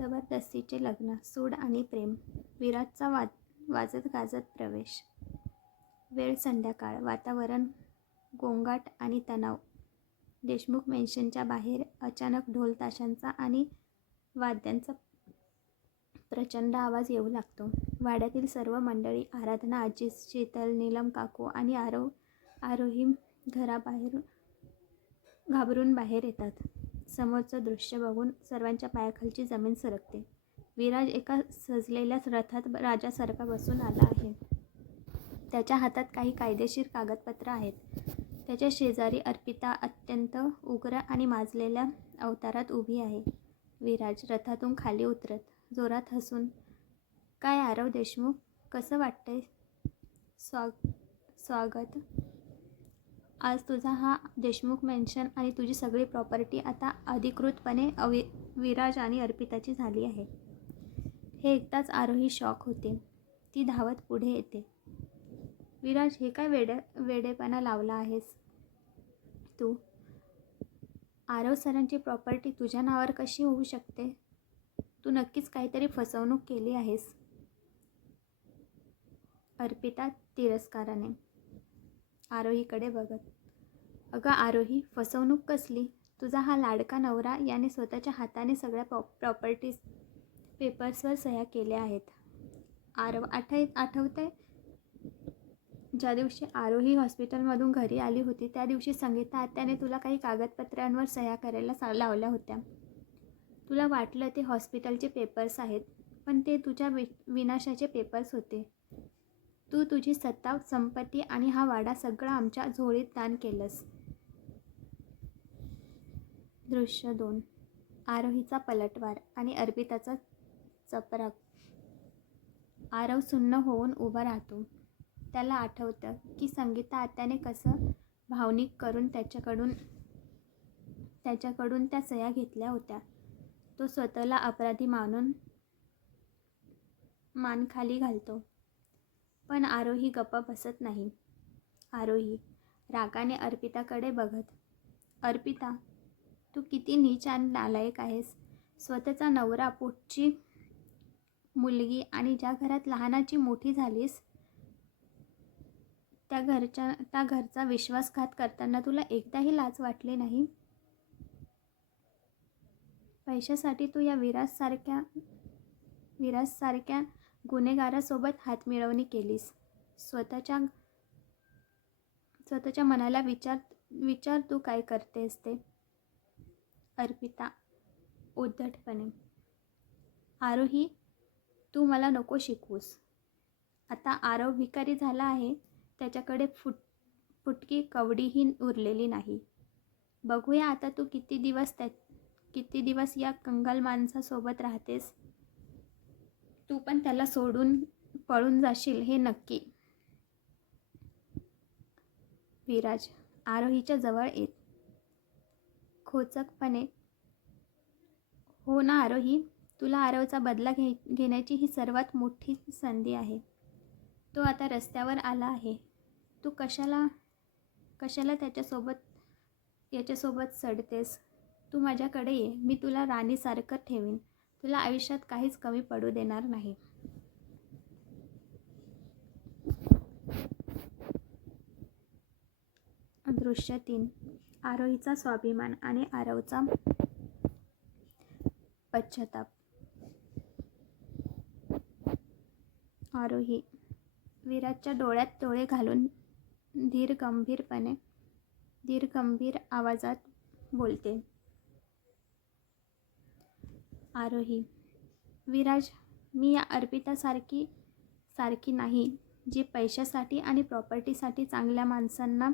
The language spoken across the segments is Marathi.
जबरदस्तीचे लग्न, सूड आणि प्रेम. विराजचा वाजत गाजत प्रवेश. वेळ संध्याकाळ. वातावरण गोंगाट आणि तणाव. देशमुख मेन्शनच्या बाहेर अचानक ढोल ताशांचा आणि वाद्यांचा प्रचंड आवाज येऊ लागतो. वाड्यातील सर्व मंडळी, आराधना आजी, शीतल, नीलम काकू आणि आरोही घराबाहेर घाबरून बाहेर येतात. समोरचं दृश्य बघून सर्वांच्या पायाखालची जमीन सरकते. विराज एका सजलेल्या रथात राजासारखा बसून आला आहे. त्याच्या हातात काही कायदेशीर कागदपत्र आहेत. त्याच्या शेजारी अर्पिता अत्यंत उग्र आणि माजलेल्या अवतारात उभी आहे. विराज रथातून खाली उतरत जोरात हसून, काय आरव देशमुख, कसं वाटतंय? स्वागत. आज तुझा हा देशमुख मेन्शन आणि तुझी सगळी प्रॉपर्टी आता अधिकृतपणे विराज आणि अर्पिताची झाली आहे. हे ऐकताच आरोही शॉक होते. ती धावत पुढे येते. विराज, हे काय वेडेपणा लावला आहेस तू? आरव सरांची प्रॉपर्टी तुझ्या नावावर कशी होऊ शकते? तू नक्कीच काहीतरी फसवणूक केली आहेस. अर्पिता तिरस्काराने आरोहीकडे बघत, अगं आरोही, फसवणूक कसली? तुझा हा लाडका नवरा याने स्वतःच्या हाताने सगळ्या प्रॉपर्टीज पेपर्सवर सह्या केल्या आहेत. आरव, आठवतंय ज्या दिवशी आरोही हॉस्पिटलमधून घरी आली होती त्या दिवशी संगीता आत्याने तुला काही कागदपत्रांवर सह्या करायला लावल्या होत्या. तुला वाटलं ते हॉस्पिटलचे पेपर्स आहेत, पण ते तुझ्या विनाशाचे पेपर्स होते. तू तुझी सत्ता, संपत्ती आणि हा वाडा सगळं आमच्या झोळीत दान केलंस. दृश्य 2. आरोहीचा पलटवार आणि अर्पिताचा चपराक. आरव सुन्न होऊन उभा राहतो. त्याला आठवतं की संगीता आत्याने कसं भावनिक करून त्याच्याकडून त्या सह्या घेतल्या होत्या. तो स्वतःला अपराधी मानून मान खाली घालतो. पण आरोही गप्प बसत नाही. आरोही रागाने अर्पिताकडे बघत, अर्पिता, तू किती नीच आणि नालायक आहेस. स्वतःचा नवरा, पोटची मुलगी आणि ज्या घरात लहानाची मोठी झालीस त्या घरचा विश्वासघात करताना तुला एकदाही लाज वाटली नाही? पैशासाठी तू या विराजसारख्या गुन्हेगारासोबत हातमिळवणी केलीस. स्वतःच्या मनाला विचार तू काय करतेस ते? अर्पिता उद्धटपणे, आरोही, तू मला नको शिकवूस. आता आरव भिकारी झाला आहे. त्याच्याकडे फुटकी कवडीही उरलेली नाही. बघूया आता तू किती दिवस या कंगाल माणसासोबत राहतेस. तू पण त्याला सोडून पळून जाशील हे नक्की. विराज आरोहीच्या जवळ येत खोचकपणे, हो ना आरोही, तुला आरवचा बदला घेण्याची ही सर्वात मोठी संधी आहे. तो आता रस्त्यावर आला आहे. तू कशाला याच्यासोबत सडतेस? तू माझ्याकडे ये. मी तुला राणीसारखं ठेवीन. तुला आयुष्यात काहीच कमी पडू देणार नाही. दृश्य 3. आरोहीचा स्वाभिमान आणि आरवचा पश्चाताप. आरोही विराजच्या डोळ्यात डोळे घालून धीरगंभीर आवाजात बोलते. आरोही, विराज, मी या अर्पितासारखी नाही जी पैशासाठी आणि प्रॉपर्टीसाठी चांगल्या माणसांना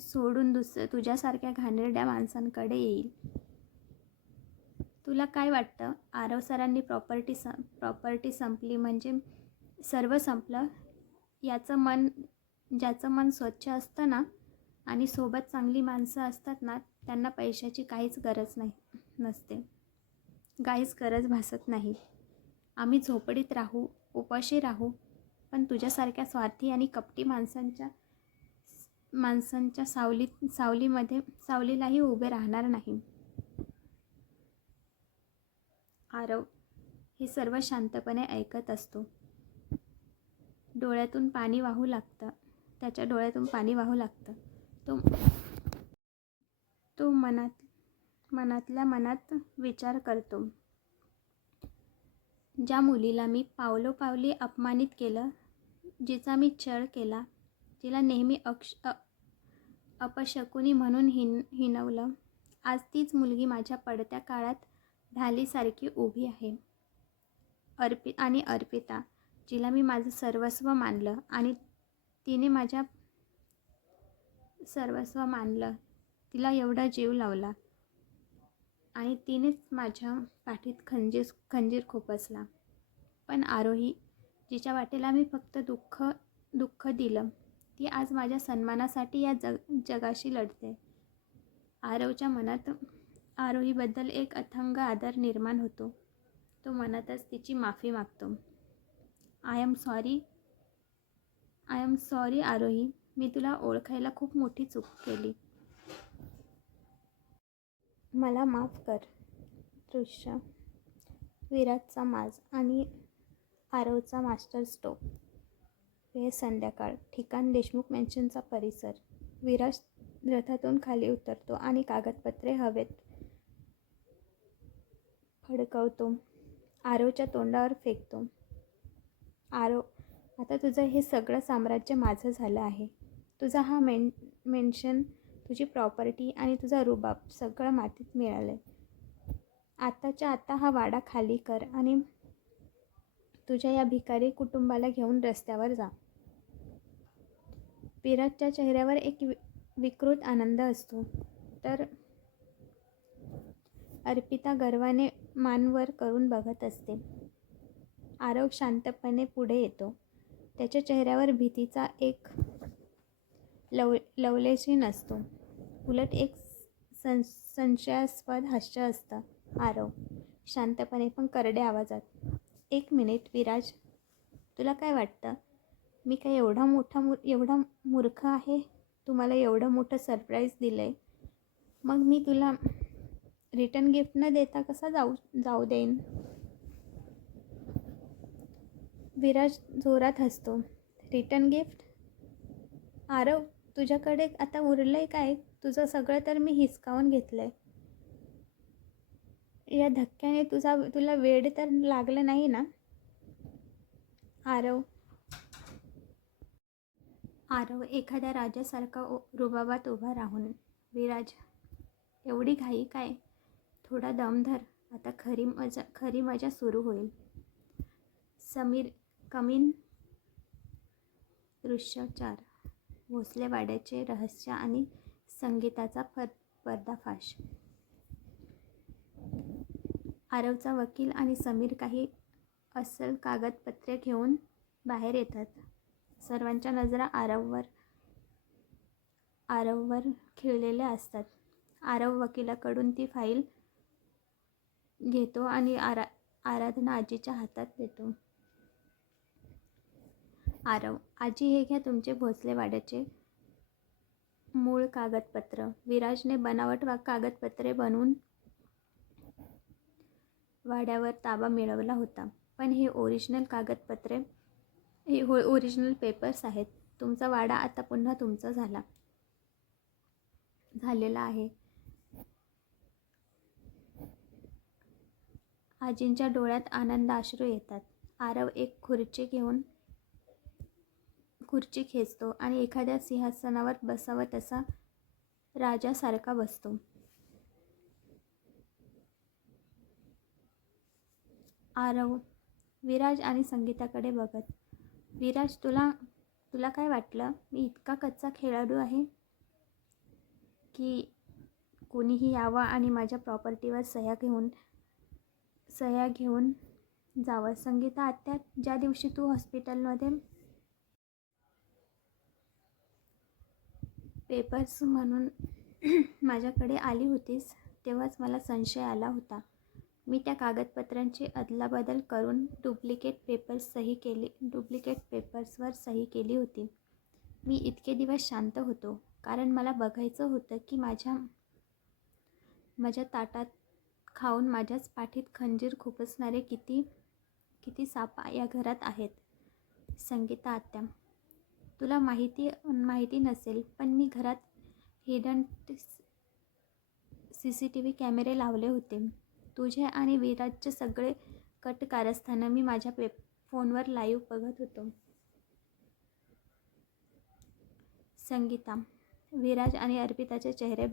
सोडून तुझ्यासारख्या घाणेरड्या माणसांकडे येईल. तुला काय वाटतं, आरव सरांनी प्रॉपर्टी संपली म्हणजे सर्व संपलं? ज्याचं मन स्वच्छ असतं ना आणि सोबत चांगली माणसं असतात ना, त्यांना पैशाची काहीच गरज नसते. काहीच गरज भासत नाही. आम्ही झोपडीत राहू, उपाशी राहू, पण तुझ्यासारख्या स्वार्थी आणि कपटी माणसांच्या सावलीलाही उभे राहणार नाही. आरव हे सर्व शांतपणे ऐकत असतो. डोळ्यातून पाणी वाहू लागतं. त्याच्या डोळ्यातून पाणी वाहू लागतं. तो मनातल्या मनात विचार करतो. ज्या मुलीला मी पावलोपावली अपमानित केलं, जिचा मी छळ केला, जिला नेहमी अपशकुनी म्हणून हिणवलं, आज तीच मुलगी माझ्या पडत्या काळात ढालीसारखी उभी आहे. अर्पिता, जिला मी माझं सर्वस्व मानलं आणि तिने माझ्या सर्वस्व मानलं, तिला एवढा जीव लावला आणि तिनेच माझ्या पाठीत खंजीर खोपसला. पण आरोही, जिच्या वाटेला मी फक्त दुःख दिलं, ती आज माझ्या सन्मानासाठी या जगाशी लढते. आरवच्या मनात आरोहीबद्दल एक अथांग आदर निर्माण होतो. तो मनातच तिची माफी मागतो. आय एम सॉरी आरोही, मी तुला ओळखायला खूप मोठी चूक केली. मला माफ कर. दृश्य विराजचा माज आणि आरवचा मास्टर स्ट्रोक. वेळ संध्याकाळ. ठिकाण देशमुख मॅन्शनचा परिसर. विराज रथातून खाली उतरतो आणि कागदपत्रे हवेत फडकवतो. आरवच्या तोंडावर फेकतो. आरव, आता तुझं हे सगळं साम्राज्य माझं झालं आहे. तुझा हा मेन्शन, तुझी प्रॉपर्टी आणि तुझा रुबाब सगळं मातीत मिळालं. आत्ताच्या आत्ता हा वाडा खाली कर आणि तुझ्या या भिकारी कुटुंबाला घेऊन रस्त्यावर जा. विराजच्या चेहऱ्यावर एक विकृत आनंद असतो, तर अर्पिता गर्वाने मान वर करून बघत असते. आरव शांतपणे पुढे येतो. त्याच्या चेहऱ्यावर भीतीचा एक लवलेशही नसतो. उलट एक संशयास्पद हास्य असतं. आरव शांतपणे पण करड्या आवाजात, 1 मिनिट विराज, तुला काय वाटतं मी काय एवढा मूर्ख आहे? तू मला एवढं मोठं सरप्राईज दिलं आहे, मग मी तुला रिटर्न गिफ्ट न देता कसा जाऊ देईन? विराज जोरात हसतो. Return gift? आरव, तुझ्याकडे आता उरलंय काय? तुझं सगळं तर मी हिसकावून घेतलंय. या धक्क्याने तुला वेड तर लागलं नाही ना? आरव एखाद्या राजासारखा रुबाबात उभा राहून, विराज, एवढी घाई काय? थोडा दम धर, आता खरी मजा सुरू होईल. समीर कमीन. दृश्य 4. भोसले वाड्याचे रहस्य आणि संगीताचा पर्दाफाश. आरवचा वकील आणि समीर काही अस्सल कागदपत्रे घेऊन बाहेर येतात. सर्वांच्या नजरा आरववर खिळलेल्या असतात. आरव वकिलाकडून ती फाईल घेतो आणि आराधना आजीच्या हातात देतो. आरव, आजी, हे घ्या तुमचे भोसले वाड्याचे मूळ कागदपत्र. विराजने बनावट कागदपत्रे बनवून वाड्यावर ताबा मिळवला होता, पण हे ओरिजिनल पेपर्स आहेत. तुमचा वाडा आता पुन्हा तुमचा झालेला आहे. आजींच्या डोळ्यात आनंदाश्रू येतात. आरव एक खुर्ची खेचतो आणि एखाद्या सिंहासनावर बसावं तसा राजासारखा बसतो. आरव विराज आणि संगीताकडे बघत, विराज, तुला काय वाटलं मी इतका कच्चा खेळाडू आहे की कोणीही यावं आणि माझ्या प्रॉपर्टीवर सह्या घेऊन जावं? संगीता आत्या, ज्या दिवशी तू हॉस्पिटलमध्ये पेपर्स म्हणून माझ्याकडे आली होतीस, तेव्हाच मला संशय आला होता. मी त्या कागदपत्रांची अदलाबदल करून डुप्लिकेट पेपर्सवर सही केली होती. मी इतके दिवस शांत होतो कारण मला बघायचं होतं की माझ्या ताटात खाऊन माझ्याच पाठीत खंजीर खुपसणारे किती किती साप या घरात आहेत. संगीता आत्या, तुला माहिती नसेल, पण मी घरात हिडन CCTV कॅमेरे लावले होते. तुझे आणि विराजचे सगळे कट कारस्थानं मी माझ्या फोनवर लाईव्ह बघत होतो. संगीता, विराज आणि अर्पिताचे चेहरे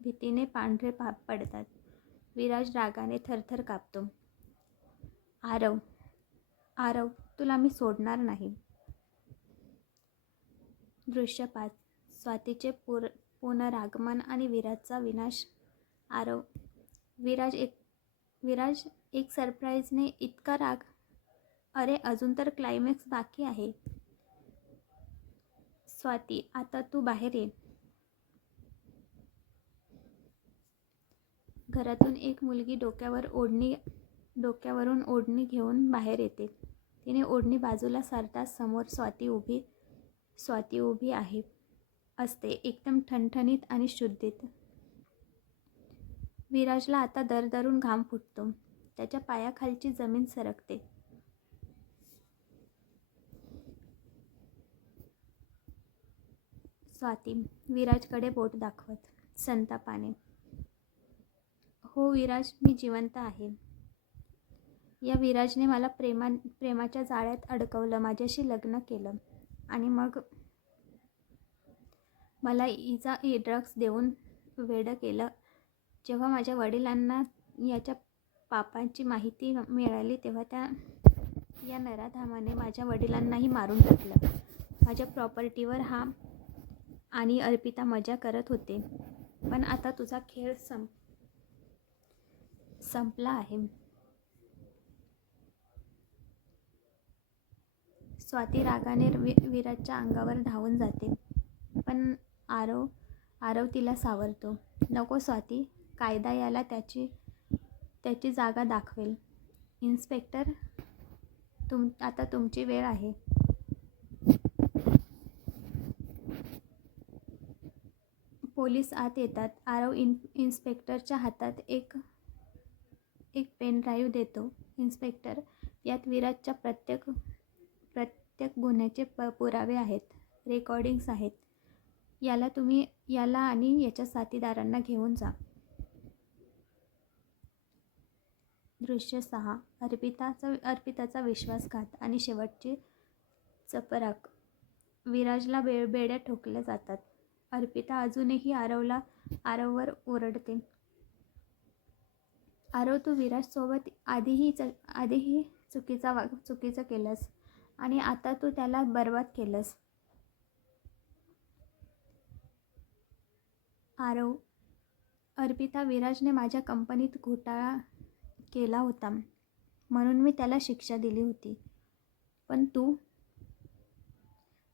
भीतीने पांढरे पडतात. विराज रागाने थरथर कापतो. आरव, तुला मी सोडणार नाही. दृश्य 5. स्वातीचे पुनरागमन आणि विराजचा विनाश. आरव, विराज एक सरप्राईजने इतका राग. अरे अजून तर क्लायमॅक्स बाकी आहे. स्वाती, आता तू बाहेर ये. घरातून एक मुलगी डोक्यावरून ओढणी घेऊन बाहेर येते. तिने ओढणी बाजूला सारताच समोर स्वाती उभी असते, एकदम ठणठणीत आणि शुद्धीत. विराजला आता दरदरून घाम फुटतो. त्याच्या पायाखालची जमीन सरकते. स्वाती विराजकडे बोट दाखवत संतापाने. हो विराज, मी जिवंत आहे. या विराजने मला प्रेमाच्या जाळ्यात अडकवलं, माझ्याशी लग्न केलं आणि मग मला ड्रग्स देऊन वेडं केलं. जेव्हा माझ्या वडिलांना याच्या पापांची माहिती मिळाली तेव्हा या नराधामाने माझ्या वडिलांनाही मारून टाकलं. माझ्या प्रॉपर्टीवर हा आणि अर्पिता मजा करत होते. पण आता तुझा खेळ संपला आहे. स्वाती रागाने विराजच्या अंगावर धावून जाते, पण आरव तिला सावरतो. नको स्वाती, कायदा याला त्याची जागा दाखवेल. इन्स्पेक्टर, आता तुमची वेळ आहे. पोलीस आत येतात. आरव इन्स्पेक्टरच्या हातात एक पेन ड्राईव्ह देतो. इन्स्पेक्टर, यात विराजच्या प्रत्येक गुन्ह्याचे पुरावे आहेत, रेकॉर्डिंग्स आहेत. याला आणि याच्या साथीदारांना घेऊन जा. दृश्य 6. अर्पिताचा विश्वासघात आणि शेवटची चपराक. विराजला बेड्या ठोकल्या जातात. अर्पिता अजूनही आरववर ओरडते. आरव, तू विराजसोबत आधीही चुकीचं केलंस आणि आता तू त्याला बर्बाद केलंस. आरव, अर्पिता, विराजने माझ्या कंपनीत घोटाळा केला होता म्हणून मी त्याला शिक्षा दिली होती. पण तू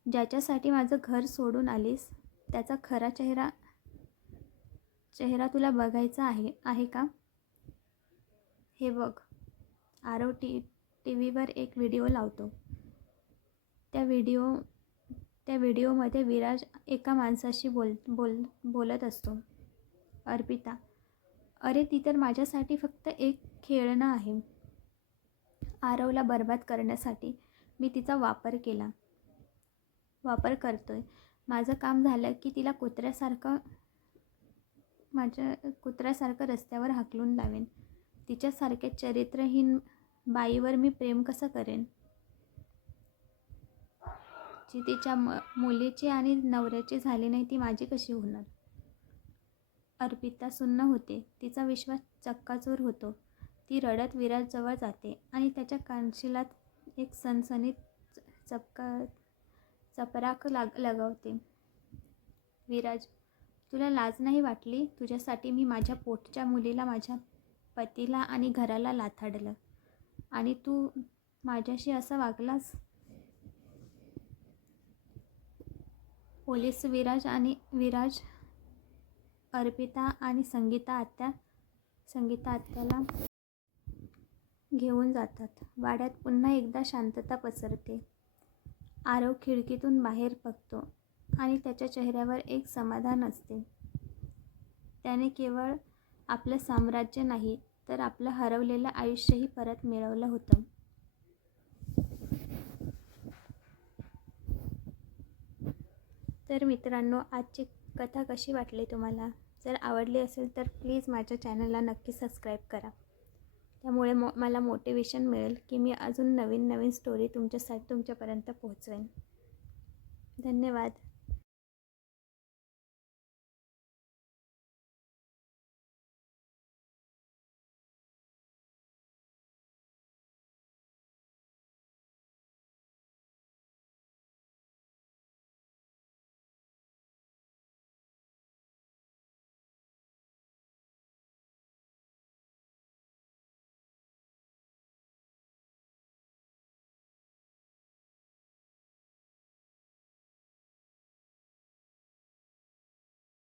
ज्याच्यासाठी माझं घर सोडून आलीस त्याचा खरा चेहरा तुला बघायचा आहे का? हे बघ. आरव टीव्हीवर एक व्हिडिओ लावतो. त्या व्हिडिओमध्ये विराज एका माणसाशी बोलत असतो. अर्पिता, अरे ती तर माझ्यासाठी फक्त एक खेळणं आहे. आरवला बर्बाद करण्यासाठी मी तिचा वापर करतोय. माझं काम झालं की तिला कुत्र्यासारखं रस्त्यावर हाकलून लावेन. तिच्यासारख्या चरित्रहीन बाईवर मी प्रेम कसं करेन? जी तिच्या मुलीची आणि नवऱ्याची झाली नाही ती माझी कशी होणार? अर्पिता सुन्न होते. तिचा विश्वास चक्काचूर होतो. ती रडत विराजजवळ जाते आणि त्याच्या कानशिलात एक सणसणीत चपराक लगावते. विराज, तुला लाज नाही वाटली? तुझ्यासाठी मी माझ्या पोटच्या मुलीला, माझ्या पतीला आणि घराला लाथाडलं आणि तू माझ्याशी असं वागलास? पोलीस विराज, अर्पिता आणि संगीता आत्याला घेऊन जातात. वाड्यात पुन्हा एकदा शांतता पसरते. आरव खिडकीतून बाहेर बघतो आणि त्याच्या चेहऱ्यावर एक समाधान असते. त्याने केवळ आपलं साम्राज्य नाही तर आपलं हरवलेलं आयुष्यही परत मिळवलं होतं. तर मित्रांनो, आजची कथा कशी वाटली तुम्हाला? जर आवडली असेल तर प्लीज माझ्या चॅनलला नक्की सबस्क्राईब करा. त्यामुळे मला मोटिवेशन मिळेल की मी अजून नवीन नवीन स्टोरी तुमच्यापर्यंत पोहोचवेन. धन्यवाद.